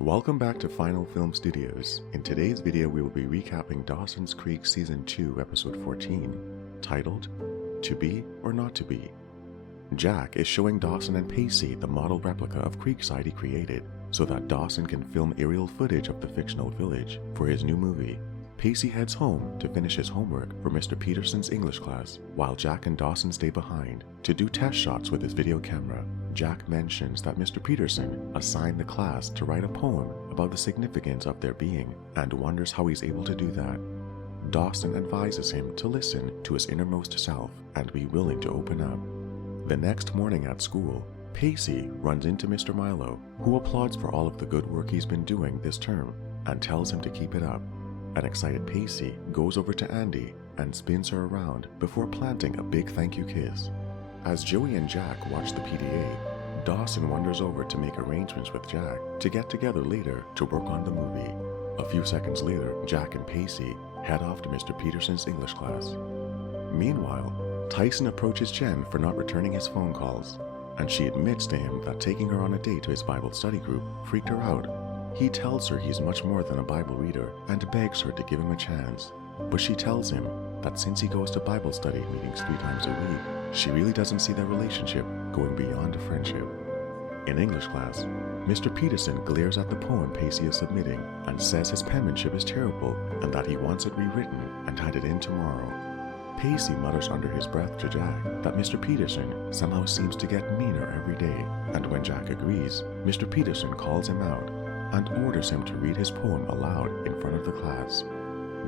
Welcome back to Final Film Studios. In today's video we will be recapping Dawson's Creek Season 2 Episode 14, titled, To Be or Not to Be. Jack is showing Dawson and Pacey the model replica of Creekside he created, so that Dawson can film aerial footage of the fictional village for his new movie. Pacey heads home to finish his homework for Mr. Peterson's English class, while Jack and Dawson stay behind to do test shots with his video camera. Jack mentions that Mr. Peterson assigned the class to write a poem about the significance of their being and wonders how he's able to do that. Dawson advises him to listen to his innermost self and be willing to open up. The next morning at school, Pacey runs into Mr. Milo, who applauds for all of the good work he's been doing this term and tells him to keep it up. An excited Pacey goes over to Andy and spins her around before planting a big thank you kiss. As Joey and Jack watch the PDA, Dawson wanders over to make arrangements with Jack to get together later to work on the movie. A few seconds later, Jack and Pacey head off to Mr. Peterson's English class. Meanwhile, Tyson approaches Jen for not returning his phone calls, and she admits to him that taking her on a date to his Bible study group freaked her out. He tells her he's much more than a Bible reader and begs her to give him a chance, but she tells him that since he goes to Bible study meetings 3 times a week, she really doesn't see their relationship going beyond a friendship. In English class, Mr. Peterson glares at the poem Pacey is submitting and says his penmanship is terrible and that he wants it rewritten and handed in tomorrow. Pacey mutters under his breath to Jack that Mr. Peterson somehow seems to get meaner every day, and when Jack agrees, Mr. Peterson calls him out and orders him to read his poem aloud in front of the class.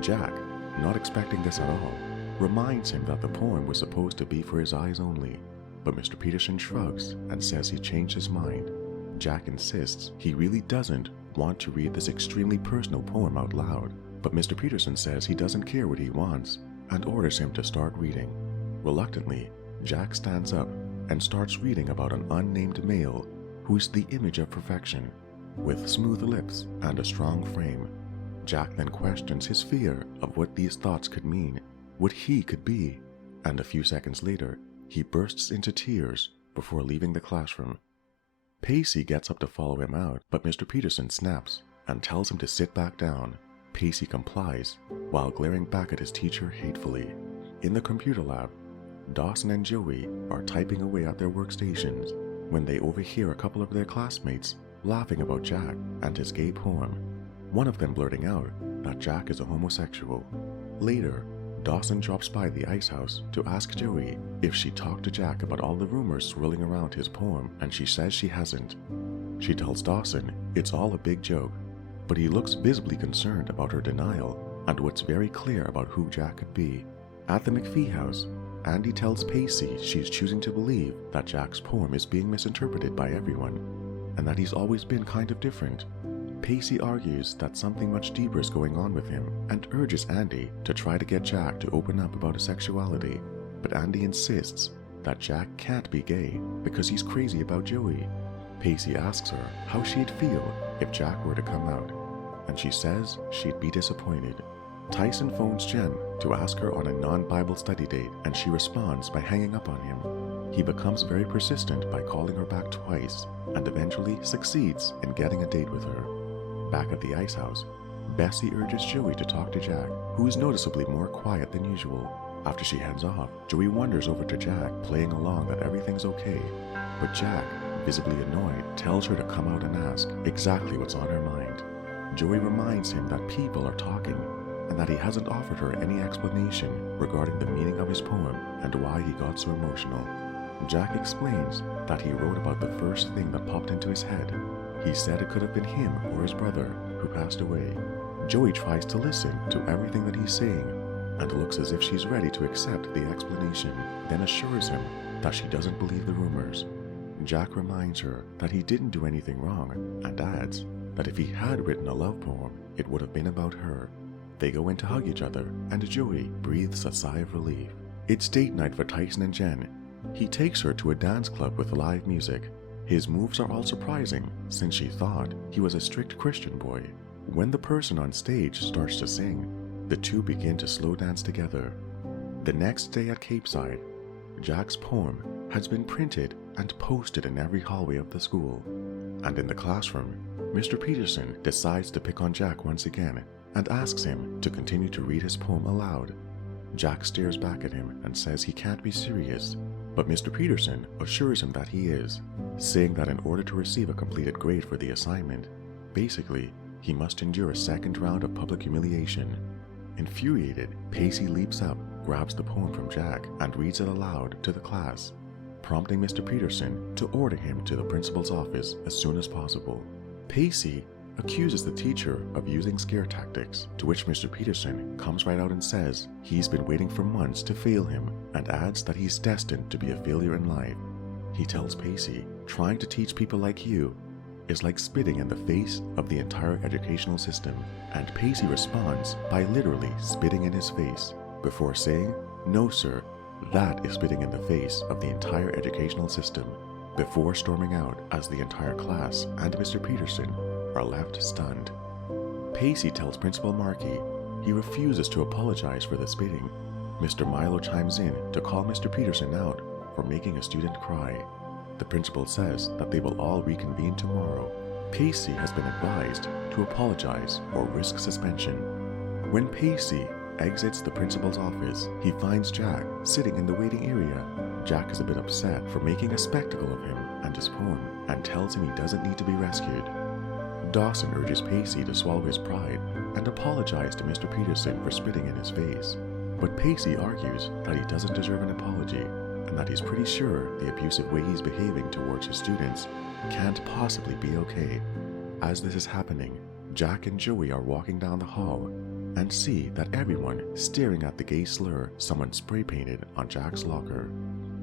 Jack, not expecting this at all, reminds him that the poem was supposed to be for his eyes only, but Mr. Peterson shrugs and says he changed his mind. Jack insists he really doesn't want to read this extremely personal poem out loud, but Mr. Peterson says he doesn't care what he wants and orders him to start reading. Reluctantly, Jack stands up and starts reading about an unnamed male who's the image of perfection, with smooth lips and a strong frame. Jack then questions his fear of what these thoughts could mean, what he could be, and a few seconds later, he bursts into tears before leaving the classroom. Pacey gets up to follow him out, but Mr. Peterson snaps and tells him to sit back down. Pacey complies, while glaring back at his teacher hatefully. In the computer lab, Dawson and Joey are typing away at their workstations when they overhear a couple of their classmates laughing about Jack and his gay poem, one of them blurting out that Jack is a homosexual. Later, Dawson drops by the ice house to ask Joey if she talked to Jack about all the rumors swirling around his poem, and she says she hasn't. She tells Dawson it's all a big joke, but he looks visibly concerned about her denial and what's very clear about who Jack could be. At the McPhee house, Andy tells Pacey she's choosing to believe that Jack's poem is being misinterpreted by everyone, and that he's always been kind of different. Pacey argues that something much deeper is going on with him and urges Andy to try to get Jack to open up about his sexuality, but Andy insists that Jack can't be gay because he's crazy about Joey. Pacey asks her how she'd feel if Jack were to come out, and she says she'd be disappointed. Tyson phones Jen to ask her on a non-Bible study date, and she responds by hanging up on him. He becomes very persistent by calling her back twice and eventually succeeds in getting a date with her. Back at the ice house, Bessie urges Joey to talk to Jack, who is noticeably more quiet than usual. After she heads off, Joey wanders over to Jack, playing along that everything's okay, but Jack, visibly annoyed, tells her to come out and ask exactly what's on her mind. Joey reminds him that people are talking and that he hasn't offered her any explanation regarding the meaning of his poem and why he got so emotional. Jack explains that he wrote about the first thing that popped into his head. He said it could have been him or his brother who passed away. Joey tries to listen to everything that he's saying and looks as if she's ready to accept the explanation, then assures him that she doesn't believe the rumors. Jack reminds her that he didn't do anything wrong and adds that if he had written a love poem, it would have been about her. They go in to hug each other, and Joey breathes a sigh of relief. It's date night for Tyson and Jen. He takes her to a dance club with live music. His moves are all surprising, since she thought he was a strict Christian boy. When the person on stage starts to sing, the two begin to slow dance together. The next day at Capeside, Jack's poem has been printed and posted in every hallway of the school, and in the classroom, Mr. Peterson decides to pick on Jack once again and asks him to continue to read his poem aloud. Jack stares back at him and says he can't be serious, but Mr. Peterson assures him that he is, saying that in order to receive a completed grade for the assignment, basically, he must endure a second round of public humiliation. Infuriated, Pacey leaps up, grabs the poem from Jack, and reads it aloud to the class, prompting Mr. Peterson to order him to the principal's office as soon as possible. Pacey accuses the teacher of using scare tactics, to which Mr. Peterson comes right out and says he's been waiting for months to fail him and adds that he's destined to be a failure in life. He tells Pacey, trying to teach people like you is like spitting in the face of the entire educational system, and Pacey responds by literally spitting in his face, before saying, "No sir, that is spitting in the face of the entire educational system," before storming out as the entire class and Mr. Peterson are left stunned. Pacey tells Principal Markey he refuses to apologize for the spitting. Mr. Milo chimes in to call Mr. Peterson out for making a student cry. The principal says that they will all reconvene tomorrow. Pacey has been advised to apologize or risk suspension. When Pacey exits the principal's office, he finds Jack sitting in the waiting area. Jack is a bit upset for making a spectacle of him and his poem, and tells him he doesn't need to be rescued. Dawson urges Pacey to swallow his pride and apologize to Mr. Peterson for spitting in his face, but Pacey argues that he doesn't deserve an apology, and that he's pretty sure the abusive way he's behaving towards his students can't possibly be okay. As this is happening, Jack and Joey are walking down the hall and see that everyone staring at the gay slur someone spray painted on Jack's locker.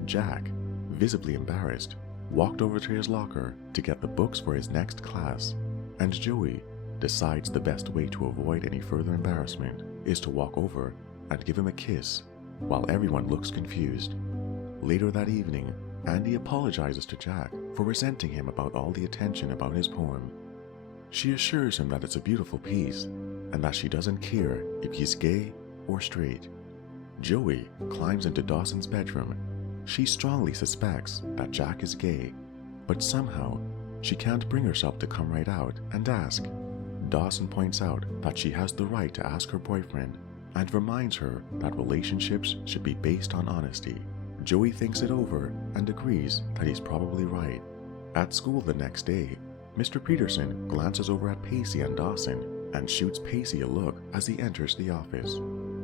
Jack, visibly embarrassed, walked over to his locker to get the books for his next class, and Joey decides the best way to avoid any further embarrassment is to walk over and give him a kiss while everyone looks confused. Later that evening, Andy apologizes to Jack for resenting him about all the attention about his poem. She assures him that it's a beautiful piece and that she doesn't care if he's gay or straight. Joey climbs into Dawson's bedroom. She strongly suspects that Jack is gay, but somehow she can't bring herself to come right out and ask. Dawson points out that she has the right to ask her boyfriend and reminds her that relationships should be based on honesty. Joey thinks it over and agrees that he's probably right. At school the next day, Mr. Peterson glances over at Pacey and Dawson and shoots Pacey a look as he enters the office.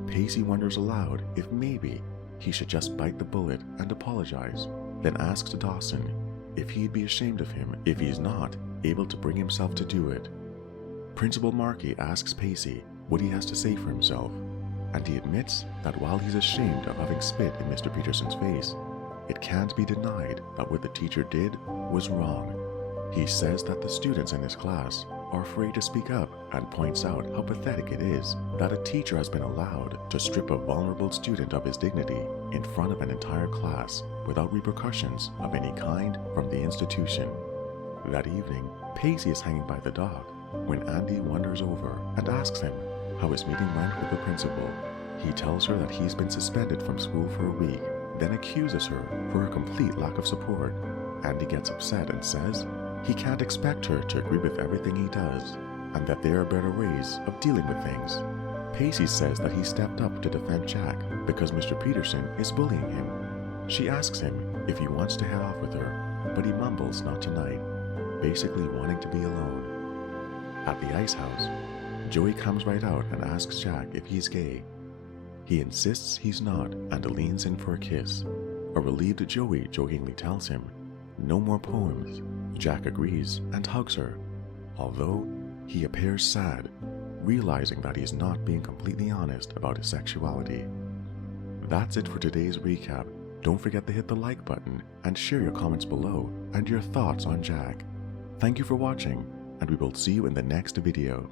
Pacey wonders aloud if maybe he should just bite the bullet and apologize, then asks Dawson if he'd be ashamed of him if he's not able to bring himself to do it. Principal Markey asks Pacey what he has to say for himself, and he admits that while he's ashamed of having spit in Mr. Peterson's face, it can't be denied that what the teacher did was wrong. He says that the students in his class are afraid to speak up and points out how pathetic it is that a teacher has been allowed to strip a vulnerable student of his dignity in front of an entire class without repercussions of any kind from the institution. That evening, Pacey is hanging by the dock when Andy wanders over and asks him how his meeting went with the principal. He tells her that he's been suspended from school for a week, then accuses her for her complete lack of support. Andy gets upset and says he can't expect her to agree with everything he does, and that there are better ways of dealing with things. Pacey says that he stepped up to defend Jack because Mr. Peterson is bullying him. She asks him if he wants to head off with her, but he mumbles not tonight, basically wanting to be alone. At the ice house, Joey comes right out and asks Jack if he's gay. He insists he's not and leans in for a kiss. A relieved Joey jokingly tells him, "No more poems." Jack agrees and hugs her, although he appears sad, realizing that he's not being completely honest about his sexuality. That's it for today's recap. Don't forget to hit the like button and share your comments below and your thoughts on Jack. Thank you for watching, and we will see you in the next video.